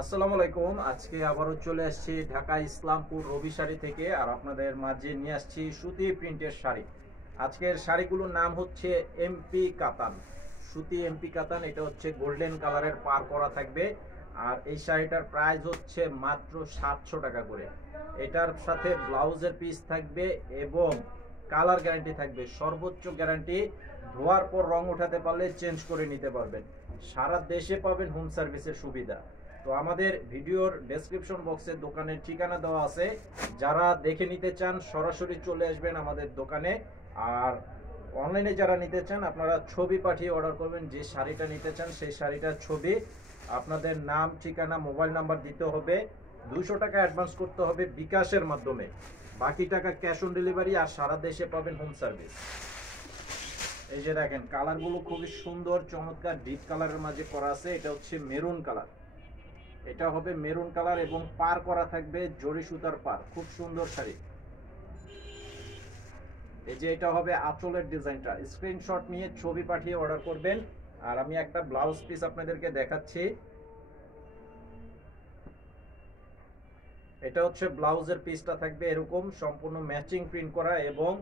আসসালামু আলাইকুম। আজকে আবারও চলে আসছি ঢাকা ইসলামপুর রবি শাড়ি থেকে, আর আপনাদের মাঝে নিয়ে আসছি সুতি প্রিন্টের শাড়ি। আজকের শাড়িগুলোর নাম হচ্ছে এমপি কাতান। সুতি এমপি কাতান, এটা হচ্ছে গোল্ডেন কালারের পার করা থাকবে। আর এই শাড়িটার প্রাইস হচ্ছে মাত্র 700 টাকা করে। এটার সাথে ব্লাউজের পিস থাকবে এবং কালার গ্যারান্টি থাকবে, সর্বোচ্চ গ্যারান্টি। ধোয়ার পর রং উঠাতে পারলে চেঞ্জ করে নিতে পারবেন। সারা দেশে পাবেন হোম সার্ভিসের সুবিধা। তো আমাদের ভিডিওর ডেসক্রিপশন বক্সে দোকানের ঠিকানা দেওয়া আছে। যারা দেখে নিতে চান সরাসরি চলে আসবেন আমাদের দোকানে। আর অনলাইনে যারা নিতে চান আপনারা ছবি পাঠিয়ে অর্ডার করবেন। যে শাড়িটা নিতে চান সেই শাড়িটার ছবি, আপনাদের নাম, ঠিকানা, মোবাইল নাম্বার দিতে হবে। 200 টাকা অ্যাডভান্স করতে হবে বিকাশের মাধ্যমে, বাকি টাকা ক্যাশ অন ডেলিভারি। আর সারা দেশে পাবেন হোম সার্ভিস। এই যে দেখেন, কালারগুলো খুবই সুন্দর, চমৎকার ডিপ কালারের মাঝে করা আছে। এটা হচ্ছে মেরুন কালার, এটা হবে মেরুন কালার এবং পার করা থাকবে জরি সুতার পার। খুব সুন্দর শাড়ি। এই যে এটা হবে আঁচলের ডিজাইনটা। স্ক্রিনশট নিয়ে ছবি পাঠিয়ে অর্ডার করবেন। আর আমি একটা ব্লাউজ পিস আপনাদেরকে দেখাচ্ছি। এটা হচ্ছে ব্লাউজের পিসটা থাকবে এরকম, সম্পূর্ণ ম্যাচিং প্রিন্ট করা এবং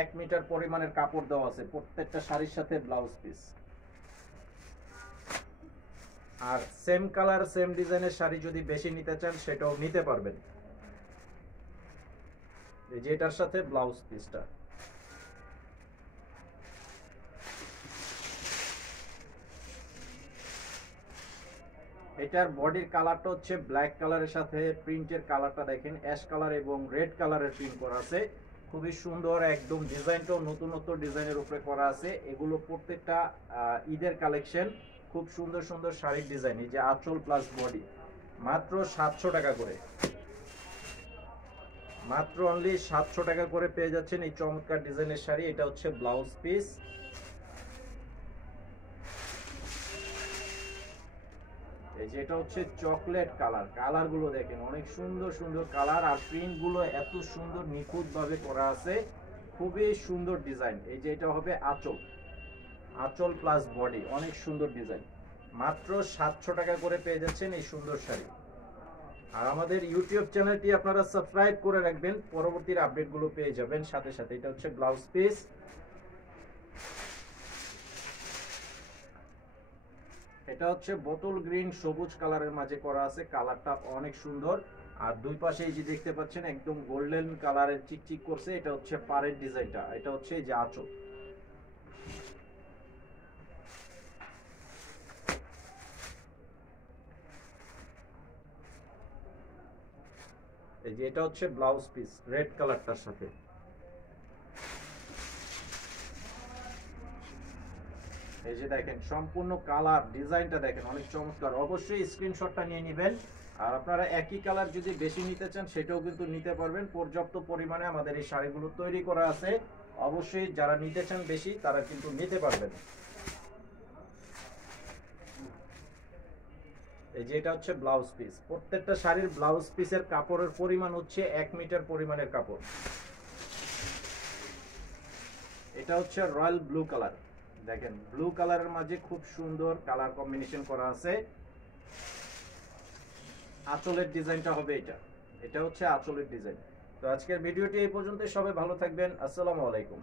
1 মিটার পরিমাণের কাপড় দেওয়া আছে প্রত্যেকটা শাড়ির সাথে ব্লাউজ পিস। আর সেম কালার সেম ডিজাইনের শাড়ি যদি বেশি নিতে চান সেটাও নিতে পারবেন। এই যে এটার সাথে ব্লাউজ পিসটা। এটার বডির কালারটা হচ্ছে ব্ল্যাক কালারের সাথে প্রিন্টের কালারটা দেখেন অ্যাশ কালার এবং রেড কালারের প্রিন্ট করা আছে। খুবই সুন্দর, একদম ডিজাইনটাও নতুনত্ব ডিজাইনের উপরে করা আছে। এগুলো প্রত্যেকটা ঈদের কালেকশন। খুব সুন্দর সুন্দর শাড়ির ডিজাইন। এই যে আঁচল প্লাস বডি, মাত্র 700 টাকা করে। মাত্র অনলি 700 টাকা করে পেয়ে যাচ্ছেন এই চমৎকার ডিজাইনের শাড়ি। এটা হচ্ছে ব্লাউজ পিস। এই যে এটা হচ্ছে চকলেট কালার। কালার গুলো দেখেন অনেক সুন্দর সুন্দর কালার, আর প্রিন্ট গুলো এত সুন্দর নিখুঁত ভাবে করা আছে। খুবই সুন্দর ডিজাইন। এই যে এটা হবে আঁচল, আঁচল প্লাস বডি, অনেক সুন্দর ডিজাইন। মাত্র 700 টাকা করে পেয়ে যাচ্ছেন এই সুন্দর শাড়ি। আর আমাদের ইউটিউব চ্যানেলটি আপনারা সাবস্ক্রাইব করে রাখবেন, পরবর্তীর আপডেটগুলো পেয়ে যাবেন সাথে সাথে। এটা হচ্ছে ব্লাউজ পিস। এটা হচ্ছে বোতল গ্রিন সবুজ কালারের মাঝে করা আছে। কালারটা অনেক সুন্দর। আর দুই পাশে এই যে দেখতে পাচ্ছেন একদম গোল্ডেন কালারের চিকচিক করছে। এটা হচ্ছে পাড়ের ডিজাইনটা। এটা হচ্ছে এই যে আঁচল। এই যে এটা হচ্ছে ব্লাউজ পিস রেড কালারটার সাথে। এই যে দেখেন সম্পূর্ণ কালার ডিজাইনটা দেখেন অনেক চমৎকার। অবশ্যই স্ক্রিনশটটা নিয়ে নেবেন। আর আপনারা একই কালার যদি বেশি নিতে চান সেটাও কিন্তু নিতে পারবেন। পর্যাপ্ত পরিমাণে আমাদের এই শাড়িগুলো তৈরি করা আছে। অবশ্যই যারা নিতে চান বেশি তারা কিন্তু নিতে পারবেন। এই যে এটা হচ্ছে ব্লাউজ পিস। প্রত্যেকটা শাড়ির ব্লাউজ পিসের কাপড়ের পরিমাণ হচ্ছে 1 মিটার পরিমাণের কাপড়। এটা হচ্ছে রয়্যাল ব্লু কালার। দেখেন ব্লু কালারের মাঝে খুব সুন্দর কালার কম্বিনেশন করা আছে। আঁচলের ডিজাইনটা হবে এটা। এটা হচ্ছে আঁচলের ডিজাইন। তো আজকের ভিডিওটি এই পর্যন্ত। সবাই ভালো থাকবেন। আসসালামু আলাইকুম।